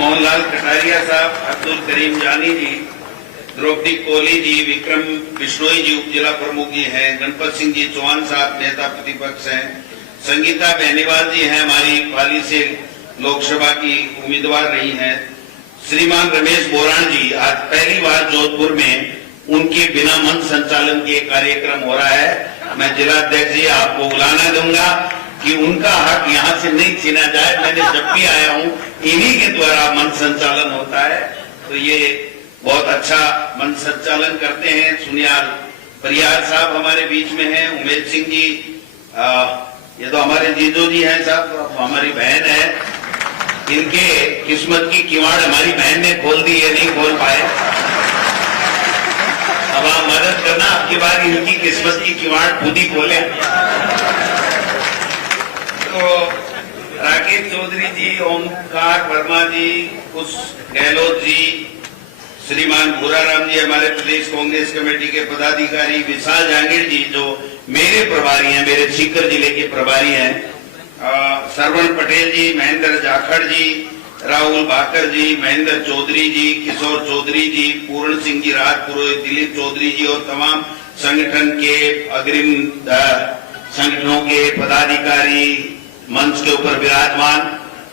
मोहनलाल कटारिया साहब, अब्दुल करीम जानी जी, द्रौपदी कोहली जी, विक्रम बिश्नोई जी उप जिला प्रमुख जी हैं, गणपत सिंह जी चौहान साहब नेता प्रतिपक्ष हैं, संगीता बेनीवाल जी हैं, हमारी पाली से लोकसभा की उम्मीदवार रही हैं, श्रीमान रमेश बोरान जी, आज पहली बार जोधपुर में उनके बिना मंच संचालन के कार्यक्रम हो रहा है। मैं जिलाध्यक्ष जी आपको बुलाना दूंगा कि उनका हक यहाँ से नहीं छीना जाए। मैंने जब भी आया हूँ इन्हीं के द्वारा मंच संचालन होता है, तो ये बहुत अच्छा मंच संचालन करते हैं। सुनियाल परियार साहब हमारे बीच में हैं, उमेश सिंह जी, ये तो हमारे जीजो जी हैं साहब, तो हमारी बहन है, इनके किस्मत की किवाड़ हमारी बहन ने खोल दी, ये नहीं खोल पाए। अब आप मदद करना, आपकी बार इनकी किस्मत की किवाड़ खुद ही खोले। तो राकेश चौधरी जी, ओमकार वर्मा जी, कुश गहलोत जी, श्रीमान भूराराम जी हमारे प्रदेश कांग्रेस कमेटी के पदाधिकारी, विशाल जहांगीर जी जो मेरे प्रभारी हैं, मेरे सीकर जिले के प्रभारी हैं, सरवण पटेल जी, महेंद्र जाखड़ जी, राहुल भाकर जी, महेंद्र चौधरी जी, किशोर चौधरी जी, पूर्ण सिंह जी राजपुरोहित, दिलीप चौधरी जी और तमाम संगठन के अग्रिम संगठनों के पदाधिकारी मंच के ऊपर विराजमान,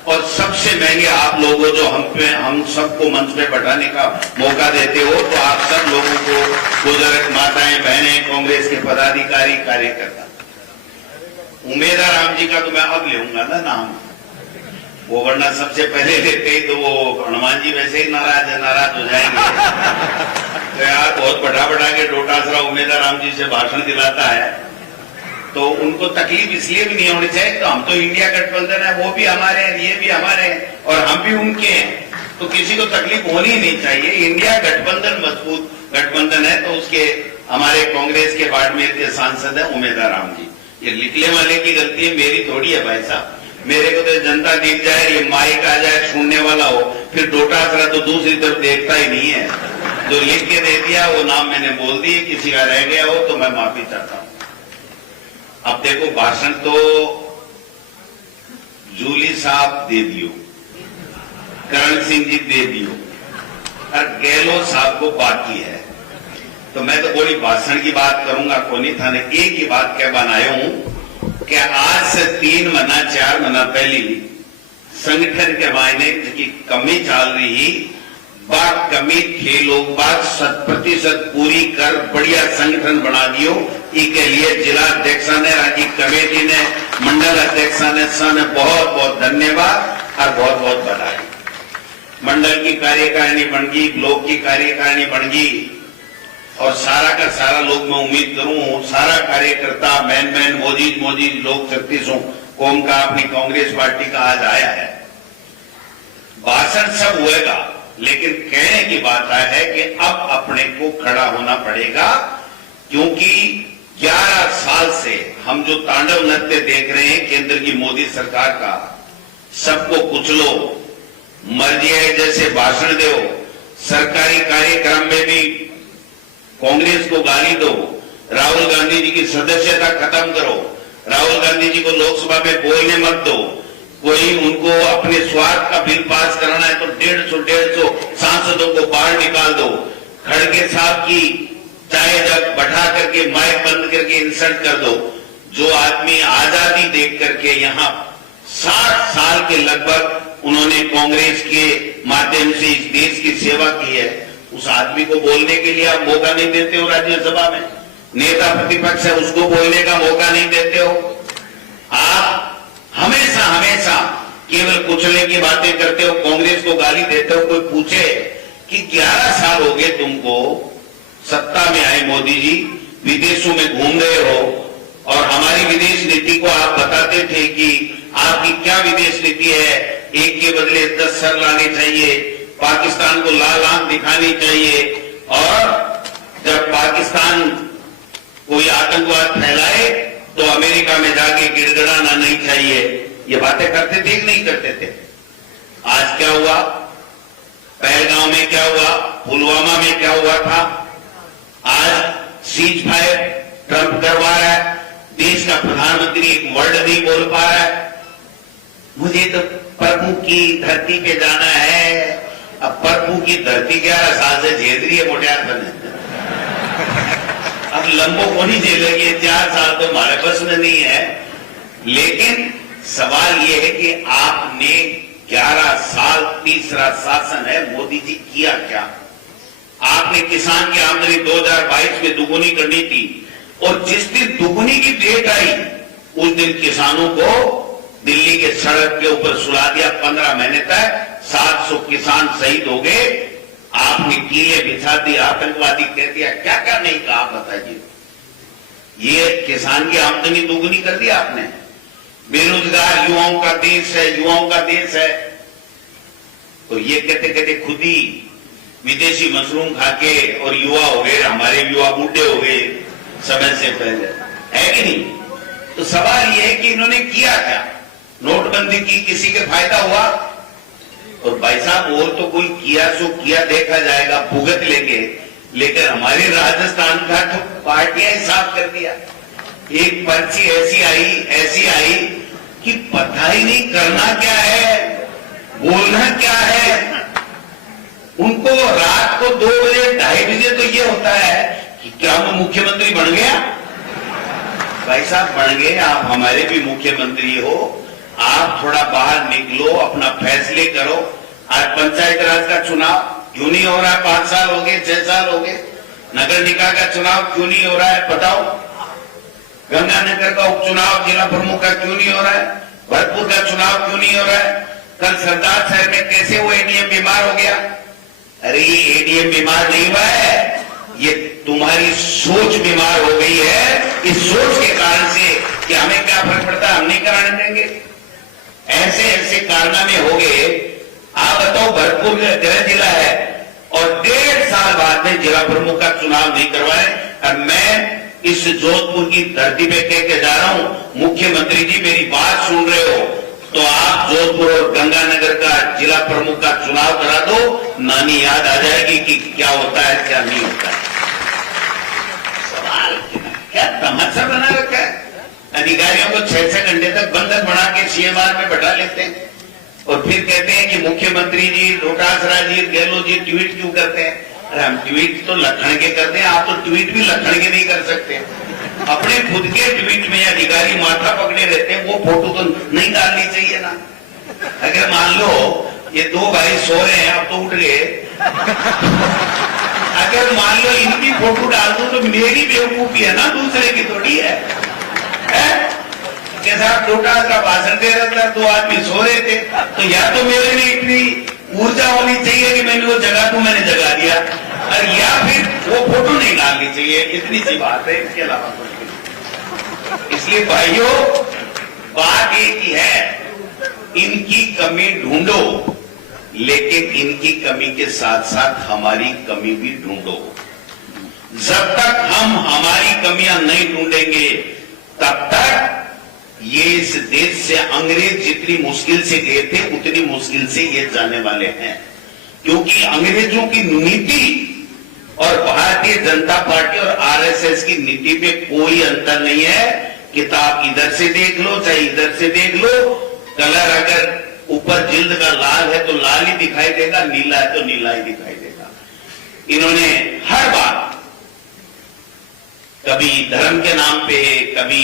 और सबसे महंगे आप लोगों जो हम सबको मंच पे बैठाने का मौका देते हो, तो आप सब लोगों को, बुजुर्ग माताएं बहनें, कांग्रेस के पदाधिकारी कार्यकर्ता, उमेदा राम जी का तो मैं अब लेऊंगा ना नाम, वो वरना सबसे पहले लेते ही तो वो हनुमान जी वैसे ही नाराज हो जाएंगे। तो यार बहुत बढ़ा के डोटासरा उमेदा राम जी से भाषण दिलाता है, तो उनको तकलीफ इसलिए भी नहीं होनी चाहिए। तो हम तो इंडिया गठबंधन है, वो भी हमारे हैं, ये भी हमारे हैं और हम भी उनके हैं, तो किसी को तकलीफ होनी ही नहीं चाहिए। इंडिया गठबंधन मजबूत गठबंधन है, तो उसके हमारे कांग्रेस के बाड़मेर के सांसद है उमेदा राम जी। ये लिखने वाले की गलती मेरी थोड़ी है भाई साहब, मेरे को तो जनता दिख जाए, ये माइक आ जाए, सुनने वाला हो, फिर डोटासरा तो दूसरी तरफ देखता ही नहीं है। जो लिख के दे दिया वो नाम मैंने बोल दिए, किसी का रह गया हो तो मैं माफी चाहता हूं। अब देखो भाषण तो जूली साहब दे दियो, करण सिंह जी दे दियो, और गहलोत साहब को बाकी है, तो मैं तो बड़ी भाषण की बात करूंगा कोनी थाने। एक ही बात क्या बनाया हूं कि आज से 3 महीना 4 महीना पहले संगठन के मायने की कमी चल रही, बात कमी थे लोग बात 100% पूरी कर बढ़िया संगठन बना दियो। इसके लिए जिला अध्यक्ष ने, राज्य कमेटी ने, मंडल अध्यक्ष ने बहुत बहुत धन्यवाद और बहुत बहुत बधाई। मंडल की कार्यकारिणी बन गई, ब्लॉक की कार्यकारिणी बन गई, और सारा का सारा लोग मैं उम्मीद करूं सारा कार्यकर्ता मैन मोदी लोग 36 कौम का अपनी कांग्रेस पार्टी का आज आया है। भाषण सब होएगा, लेकिन कहने की बात है कि अब अपने को खड़ा होना पड़ेगा, क्योंकि 11 साल से हम जो तांडव नृत्य देख रहे हैं केंद्र की मोदी सरकार का, सबको कुचलो, मर्जी है जैसे भाषण दो, सरकारी कार्यक्रम में भी कांग्रेस को गाली दो, राहुल गांधी जी की सदस्यता खत्म करो, राहुल गांधी जी को लोकसभा में बोलने मत दो, कोई उनको अपने स्वार्थ का बिल पास कराना है तो 150 सांसदों को बाहर निकाल दो, खड़गे साहब की चाय जब बैठा करके माइक बंद करके इंसल्ट कर दो। जो आदमी आजादी देख करके यहाँ 60 साल के लगभग उन्होंने कांग्रेस के माध्यम से इस देश की सेवा की है, उस आदमी को बोलने के लिए आप मौका नहीं देते हो। राज्यसभा में नेता प्रतिपक्ष है, उसको बोलने का मौका नहीं देते हो। आप हमेशा हमेशा केवल कुचलने की बातें करते हो, कांग्रेस को गाली देते हो। कोई पूछे कि 11 साल हो गए तुमको सत्ता में आए मोदी जी, विदेशों में घूम रहे हो, और हमारी विदेश नीति को आप बताते थे कि आपकी क्या विदेश नीति है, एक के बदले 10 सर लाने चाहिए, पाकिस्तान को लाल आंख दिखानी चाहिए, और जब पाकिस्तान कोई आतंकवाद फैलाए तो अमेरिका में जाके गिड़गिड़ाना नहीं चाहिए। ये बातें करते थे कि नहीं करते थे? आज क्या हुआ? पहलगांव में क्या हुआ? पुलवामा में क्या हुआ था? आज सीज फायर ट्रंप करवा रहा है, देश का प्रधानमंत्री एक वर्ड नहीं बोल पा रहा है। मुझे तो प्रभु की धरती पे जाना है, अब परपू की धरती 11 साल से झेल रही है मोटियार बने, अब लंबो को नहीं झेलेगी, 4 साल तो हमारे बस में नहीं है। लेकिन सवाल यह है कि आपने 11 साल तीसरा शासन है, मोदी जी किया क्या? आपने किसान की आमदनी 2022 में दुगुनी करनी थी, और जिस दिन दुगुनी की डेट आई उस दिन किसानों को दिल्ली के सड़क के ऊपर सुला दिया। 15 महीने तक 700 किसान शहीद हो गए। आपने कीले बिछा दिए, आतंकवादी कह दिया, क्या क्या नहीं कहा आप बताइए। ये किसान की आमदनी दोगुनी कर दिया आपने। बेरोजगार युवाओं का देश है, युवाओं का देश है, तो ये कहते कहते खुद ही विदेशी मशरूम खाके और युवा हो गए, हमारे युवा बूढ़े हो गए समय से पहले, है कि नहीं? तो सवाल यह है कि इन्होंने किया क्या? नोटबंदी की, किसी के फायदा हुआ? और भाई साहब वो तो कोई किया सो किया, देखा जाएगा, भुगत लेंगे। लेकिन हमारे राजस्थान का तो पार्टियां ही साफ कर दिया। एक पर्ची ऐसी आई कि पता ही नहीं करना क्या है, बोलना क्या है। उनको रात को 2 बजे 2:30 बजे तो ये होता है कि क्या मैं मुख्यमंत्री बन गया? भाई साहब बन गए, आप हमारे भी मुख्यमंत्री हो, आप थोड़ा बाहर निकलो, अपना फैसले करो। आज पंचायत राज का चुनाव क्यों नहीं हो रहा है? 5 साल हो गए, 6 साल हो गए। नगर निकाय का चुनाव क्यों नहीं हो रहा है बताओ? गंगानगर का उपचुनाव जिला प्रमुख का क्यों नहीं हो रहा है? भरतपुर का चुनाव क्यों नहीं हो रहा है? कल सरदार शहर में कैसे वो एडीएम बीमार हो गया? अरे ये एडीएम बीमार नहीं हुआ है, ये तुम्हारी सोच बीमार हो गई है। इस सोच के कारण से कि हमें क्या फर्क पड़ता है, हम नहीं कराने देंगे। ऐसे ऐसे कारनामे हो गए। आप बताओ, भरतपुर गृह जिला है और 1.5 साल बाद में जिला प्रमुख का चुनाव नहीं करवाए। और मैं इस जोधपुर की धरती पे कह के जा रहा हूं, मुख्यमंत्री जी मेरी बात सुन रहे हो तो आप जोधपुर और गंगानगर का जिला प्रमुख का चुनाव करा दो, नानी याद आ जाएगी कि क्या होता है क्या नहीं होता है। सवाल क्या तमाशा बना रखा है। अधिकारियों को 6-6 घंटे तक बंधक बना के सीएमआर में बैठा लेते हैं और फिर कहते हैं कि मुख्यमंत्री जी, डोटासरा जी, गहलोत जी ट्वीट क्यों करते हैं? अरे हम ट्वीट तो लखन के करते हैं, आप तो ट्वीट भी लखन के नहीं कर सकते। अपने खुद के ट्वीट में अधिकारी माथा पकड़े रहते हैं, वो फोटो तो नहीं डालनी चाहिए ना। अगर मान लो ये 2 भाई सो रहे हैं, अब तो उठ गए, अगर मान लो इनकी फोटो डाल दो तो मेरी बेवकूफी है ना, दूसरे की थोड़ी है। साहब डोटासरा भाषण दे रहा था, 2 आदमी सो रहे थे, तो या तो मेरे में इतनी ऊर्जा होनी चाहिए कि मैंने वो जगा तो मैंने जगा दिया, और या फिर वो फोटो नहीं डालनी चाहिए। इतनी सी बात है, इसके अलावा कुछ नहीं। इसलिए भाइयों, बात एक ही है, इनकी कमी ढूंढो, लेकिन इनकी कमी के साथ साथ हमारी कमी भी ढूंढो। जब तक हम हमारी कमियां नहीं ढूंढेंगे तब तक ये इस देश से अंग्रेज जितनी मुश्किल से गए थे उतनी मुश्किल से ये जाने वाले हैं। क्योंकि अंग्रेजों की नीति और भारतीय जनता पार्टी और आरएसएस की नीति पे कोई अंतर नहीं है। किताब इधर से देख लो चाहे इधर से देख लो, कलर अगर ऊपर जिल्द का लाल है तो लाल ही दिखाई देगा, नीला है तो नीला ही दिखाई देगा। इन्होंने हर बार कभी धर्म के नाम पे, कभी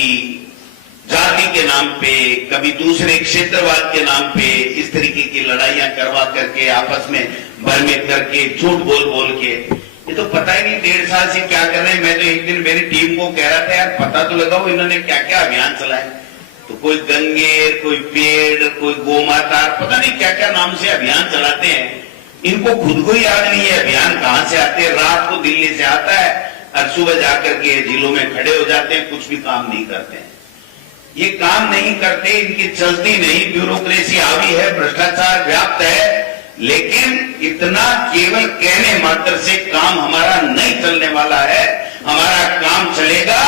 जाति के नाम पे, कभी दूसरे क्षेत्रवाद के नाम पे इस तरीके की लड़ाइयां करवा करके, आपस में भ्रमित करके, झूठ बोल बोल के, ये तो पता ही नहीं 1.5 साल से क्या कर रहे हैं। मैं तो एक दिन मेरी टीम को कह रहा था, यार पता तो लगाओ इन्होंने क्या क्या अभियान चलाए। तो कोई गंगेर, कोई पेड़, कोई गोमाता, पता नहीं क्या क्या नाम से अभियान चलाते हैं। इनको खुद को याद नहीं है अभियान कहां से आते हैं। रात को दिल्ली से आता है और सुबह जाकर के जिलों में खड़े हो जाते हैं, कुछ भी काम नहीं करते हैं। ये काम नहीं करते, इनकी चलती नहीं, ब्यूरोक्रेसी हावी है, भ्रष्टाचार व्याप्त है। लेकिन इतना केवल कहने मात्र से काम हमारा नहीं चलने वाला है। हमारा काम चलेगा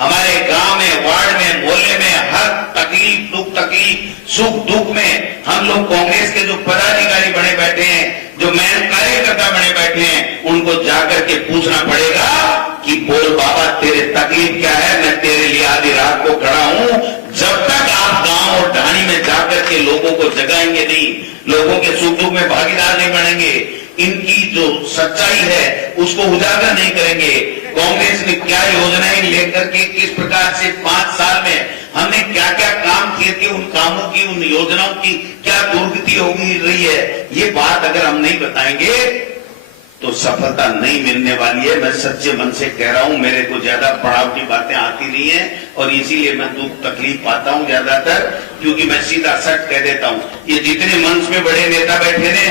हमारे गांव में, वार्ड में, मोहल्ले में, हर तकलीफ तकलीफ सुख दुख में हम लोग कांग्रेस के जो पदाधिकारी बने बैठे हैं, जो मेन कार्यकर्ता बने बैठे हैं, उनको जाकर के पूछना पड़ेगा कि बोल बाबा तेरे तकलीफ क्या है, मैं तेरे लिए आधी रात को खड़ा हूं। जब तक आप गांव और ढाणी में जाकर के लोगों को जगाएंगे नहीं, लोगों के सुख दुख में भागीदार नहीं बढ़ेंगे, इनकी जो सच्चाई है उसको उजागर नहीं करेंगे। कांग्रेस ने क्या योजनाएं लेकर के किस प्रकार से 5 साल में हमने क्या क्या काम किए थे, उन कामों की, उन योजनाओं की क्या दुर्गति हो रही है, ये बात अगर हम नहीं बताएंगे तो सफलता नहीं मिलने वाली है। मैं सच्चे मन से कह रहा हूं, मेरे को ज्यादा पढ़ावटी बातें आती नहीं है और इसीलिए मैं दुख तकलीफ पाता हूं ज्यादातर, क्योंकि मैं सीधा सच कह देता हूं। ये जितने मंच में बड़े नेता बैठे ने,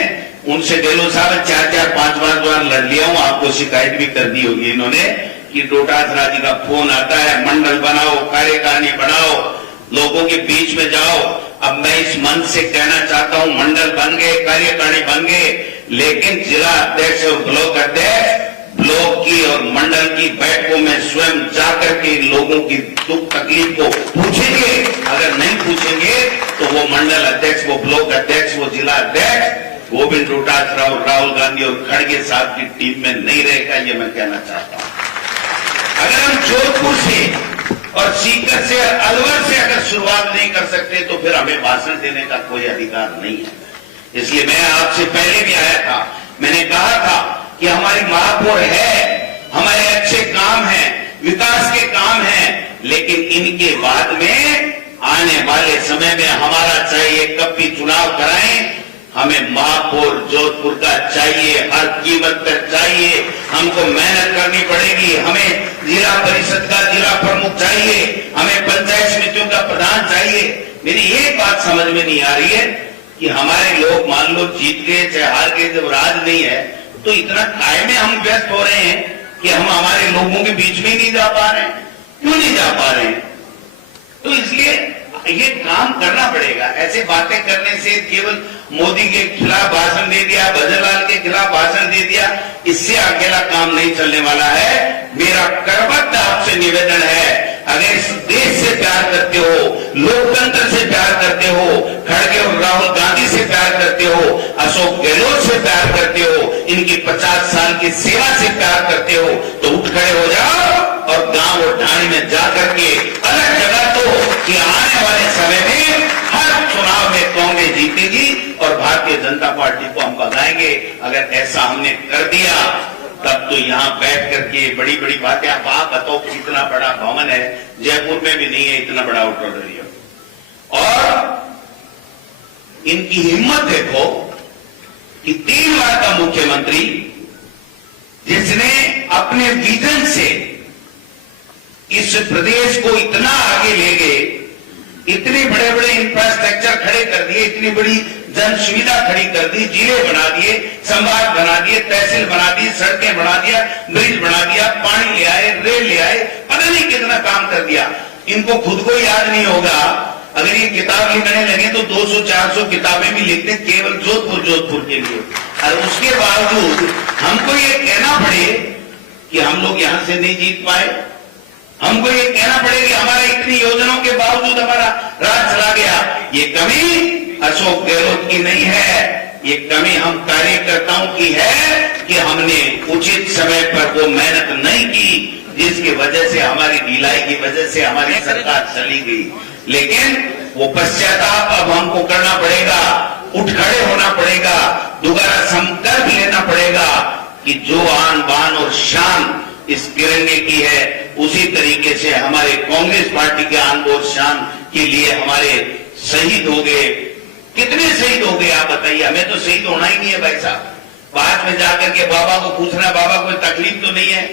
उनसे गहलोत साहब 4-5 बार लड़ लिया हूं, आपको शिकायत भी कर दी होगी इन्होंने कि डोटासरा जी का फोन आता है, मंडल बनाओ, कार्यकारिणी बनाओ, लोगों के बीच में जाओ। अब मैं इस मंच से कहना चाहता हूं, मंडल बन गए, कार्यकारिणी बन गए, लेकिन जिला अध्यक्ष और ब्लॉक अध्यक्ष ब्लॉक की और मंडल की बैठकों में स्वयं जाकर के लोगों की दुख तकलीफ को पूछेंगे। अगर नहीं पूछेंगे तो वो मंडल अध्यक्ष, वो ब्लॉक अध्यक्ष, वो जिला अध्यक्ष गोविंद डोटासरा और राहुल गांधी और खड़गे साहब की टीम में नहीं रहेगा, ये मैं कहना चाहता हूं। अगर हम जोधपुर से और सीकर से, अलवर से अगर शुरुआत नहीं कर सकते तो फिर हमें भाषण देने का कोई अधिकार नहीं है। इसलिए मैं आपसे पहले भी आया था, मैंने कहा था कि हमारी महापौर है, हमारे अच्छे काम हैं, विकास के काम हैं, लेकिन इनके बाद में आने वाले समय में हमारा चाहिए, कब भी चुनाव कराएं, हमें महापौर जोधपुर का चाहिए, हर कीमत पर चाहिए। हमको मेहनत करनी पड़ेगी, हमें जिला परिषद का जिला प्रमुख चाहिए, हमें पंचायत समितियों का प्रधान चाहिए। मेरी एक बात समझ में नहीं आ रही है कि हमारे लोग मान लो जीत गए चाहे हार गए, जब राज नहीं है तो इतना काय में हम व्यस्त हो रहे हैं कि हम हमारे लोगों के बीच में ही नहीं जा पा रहे हैं। क्यों नहीं जा पा रहे हैं? तो इसलिए ये काम करना पड़ेगा। ऐसे बातें करने से, केवल मोदी के खिलाफ भाषण दे दिया, भजनलाल के खिलाफ भाषण दे दिया, इससे अकेला काम नहीं चलने वाला है। मेरा करबद्ध आपसे निवेदन है, अगर इस देश से प्यार करते हो, लोकतंत्र से प्यार करते हो, खड़गे और राहुल गांधी से प्यार करते हो, अशोक गहलोत से प्यार करते हो, इनकी 50 साल की सेवा से प्यार करते हो, तो उठ खड़े हो जाओ और गांव और ढाणी में जाकर के अलग जगह तो कि आने वाले समय में हर चुनाव में कांग्रेस जीतेगी और भारतीय जनता पार्टी को हम भगाएंगे। अगर ऐसा हमने कर दिया तब तो यहां बैठ करके बड़ी बड़ी बातें, आप बताओ कितना बड़ा भवन है, जयपुर में भी नहीं है इतना बड़ा ऑडिटोरियम। और इनकी हिम्मत देखो कि 3 बार का मुख्यमंत्री, जिसने अपने विजन से इस प्रदेश को इतना आगे ले गए, इतने बड़े बड़े इंफ्रास्ट्रक्चर खड़े कर दिए, इतनी बड़ी जन सुविधा खड़ी कर दी, जिले बना दिए, संभाग बना दिए, तहसील बना दी, सड़कें बना दिया, ब्रिज बना दिया, पानी ले आए, रेल ले आए, पता नहीं कितना काम कर दिया। इनको खुद को याद नहीं होगा, अगर ये किताब लिखने लगे तो 200-400 किताबें भी लिखते केवल जोधपुर के लिए। और उसके बावजूद हमको ये कहना पड़े कि हम लोग यहां से नहीं जीत पाए, हमको ये कहना पड़ेगा कि हमारे इतनी योजनाओं के बावजूद हमारा राज चला गया। ये कमी अशोक गहलोत की नहीं है, ये कमी हम कार्यकर्ताओं की है कि हमने उचित समय पर वो मेहनत नहीं की, जिसकी वजह से, हमारी ढिलाई की वजह से हमारी सरकार चली गई। लेकिन वो पश्चाताप अब हमको करना पड़ेगा, उठ खड़े होना पड़ेगा, दोबारा संकल्प लेना पड़ेगा कि जो आन बान और शान इस तिरंगे की है, उसी तरीके से हमारे कांग्रेस पार्टी के आन और शान के लिए हमारे शहीद हो गए। कितने शहीद हो गए आप बताइए? हमें तो शहीद होना ही नहीं है भाई साहब। बाद में जाकर के बाबा को पूछना, बाबा कोई तकलीफ तो नहीं है,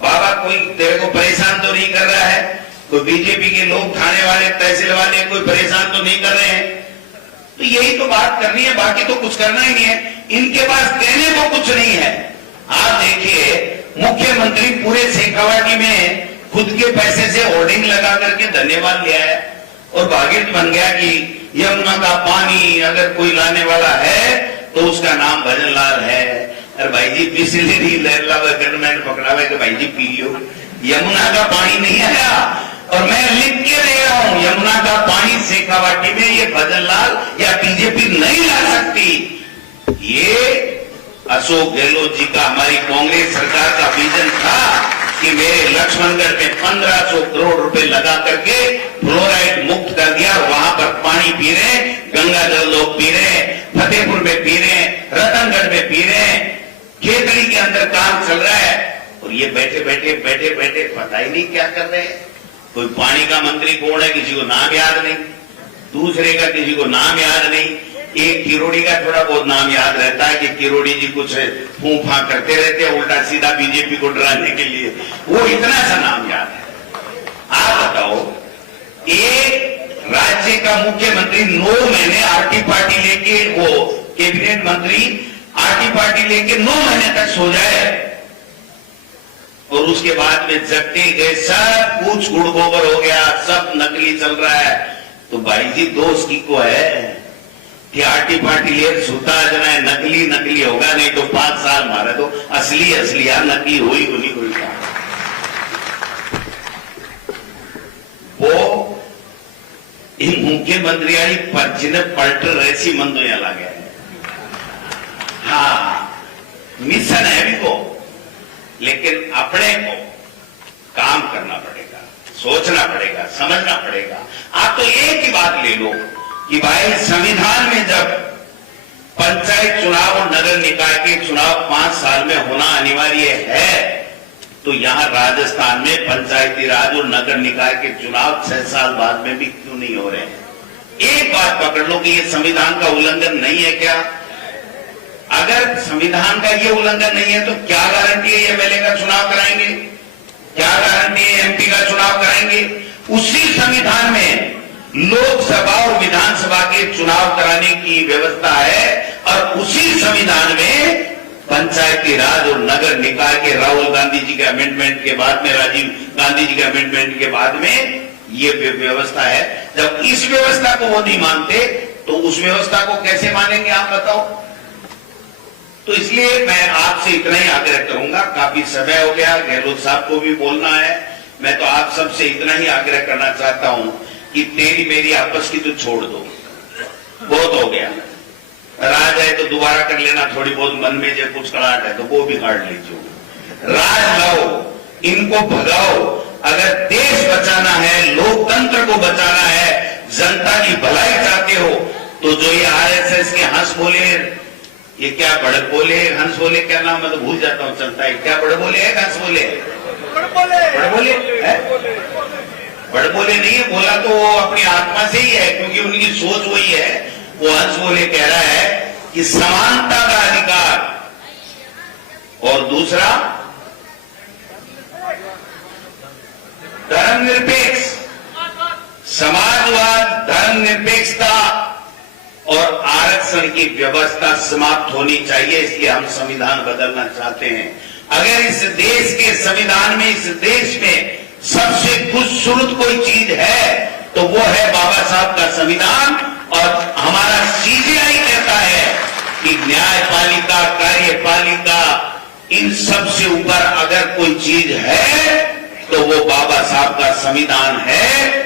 बाबा कोई तेरे को परेशान तो नहीं कर रहा है, कोई बीजेपी के लोग, थाने वाले, तहसील वाले कोई परेशान तो नहीं कर रहे हैं? तो यही तो बात करनी है, बाकी तो कुछ करना ही नहीं है। इनके पास कहने को कुछ नहीं है। आप देखिए, मुख्यमंत्री पूरे शेखावाटी में खुद के पैसे से होर्डिंग लगा करके धन्यवाद ले आया और भागीरथ बन गया कि यमुना का पानी अगर कोई लाने वाला है तो उसका नाम भजनलाल है। अरे भाई जी, बिस्लेरी गवर्नमेंट पकड़ावे तो भाई जी पी लो, यमुना का पानी नहीं आया। और मैं लिख के दे रहा हूं, यमुना का पानी शेखावाटी में ये भजनलाल या बीजेपी नहीं ला सकती। ये अशोक गहलोत जी का, हमारी कांग्रेस सरकार का विजन था कि मेरे लक्ष्मणगढ़ में 1500 करोड़ रुपए लगा करके फ्लोराइड मुक्त कर दिया, वहां पर पानी पी रहे, गंगा जल लोग पी रहे, फतेहपुर में पी रहे, रतनगढ़ में पी रहे हैं, खेतड़ी के अंदर काम चल रहा है, और ये बैठे बैठे पता ही नहीं क्या कर रहे हैं। कोई पानी का मंत्री कौन है, किसी को नाम याद नहीं, दूसरे का किसी को नाम याद नहीं, एक किरोड़ी का थोड़ा बहुत नाम याद रहता है कि किरोड़ी जी कुछ फूंफा करते रहते हैं उल्टा सीधा बीजेपी को डराने के लिए, वो इतना सा नाम याद है। आप बताओ, एक राज्य का मुख्यमंत्री 9 महीने आरटी पार्टी लेके, वो कैबिनेट मंत्री आरटी पार्टी लेके 9 महीने तक सो जाए, और उसके बाद में जगते गए सब कुछ गुड़ गोबर हो गया, सब नकली चल रहा है। तो भाई जी दोस्त की को है कि आरटी पार्टी ले सुता जना है, नकली नकली होगा, नहीं तो 5 साल मारे तो असली यार नकली हुई को नहीं कोई का। वो इन मुख्यमंत्री आई पर्चिने पलट ऐसी मंदो यहाँ लगे। हाँ मिशन है भी को, लेकिन अपने को काम करना पड़ेगा, सोचना पड़ेगा, समझना पड़ेगा। आप तो एक ही बात ले लो कि भाई संविधान में जब पंचायत चुनाव और नगर निकाय के चुनाव 5 साल में होना अनिवार्य है, तो यहां राजस्थान में पंचायती राज और नगर निकाय के चुनाव 6 साल बाद में भी क्यों नहीं हो रहे हैं? एक बात पकड़ लो कि ये संविधान का उल्लंघन नहीं है क्या? अगर संविधान का ये उल्लंघन नहीं है तो क्या गारंटी है एमएलए का चुनाव कराएंगे? क्या गारंटी है एमपी का चुनाव कराएंगे? उसी संविधान में लोकसभा और विधानसभा के चुनाव कराने की व्यवस्था है, और उसी संविधान में पंचायती राज और नगर निकाय के राहुल गांधी जी के अमेंडमेंट के बाद में, राजीव गांधी जी के अमेंडमेंट के बाद में ये व्यवस्था है। जब इस व्यवस्था को वो नहीं मानते तो उस व्यवस्था को कैसे मानेंगे आप बताओ? तो इसलिए मैं आपसे इतना ही आग्रह करूंगा, काफी समय हो गया, गहलोत साहब को भी बोलना है, मैं तो आप सबसे इतना ही आग्रह करना चाहता हूं कि तेरी मेरी आपस की तो छोड़ दो, बहुत हो गया। राज है तो दोबारा कर लेना, थोड़ी बहुत मन में जो कुछ कड़ाहट है तो वो भी काट लीजिए। राज लाओ, इनको भगाओ। अगर देश बचाना है, लोकतंत्र को बचाना है, जनता की भलाई चाहते हो, तो जो ये आरएसएस के हंस बोले, ये क्या बड़ बोले हंस बोले, क्या नाम मैं तो भूल जाता हूं, चलता है क्या बड़ बोले है, हंस बोले, बड़ बोले है, बड़ बोले नहीं है, बोला तो वो अपनी आत्मा से ही है, क्योंकि उनकी सोच वही है। वो हंस बोले कह रहा है कि समानता का अधिकार, और दूसरा धर्मनिरपेक्ष, समाजवाद, धर्मनिरपेक्षता और आरक्षण की व्यवस्था समाप्त होनी चाहिए। इसलिए हम संविधान बदलना चाहते हैं। अगर इस देश के संविधान में, इस देश में सबसे खूबसूरत कोई चीज है तो वो है बाबा साहब का संविधान। और हमारा सीबीआई कहता है कि न्यायपालिका, कार्यपालिका, इन सब से ऊपर अगर कोई चीज है तो वो बाबा साहब का संविधान है।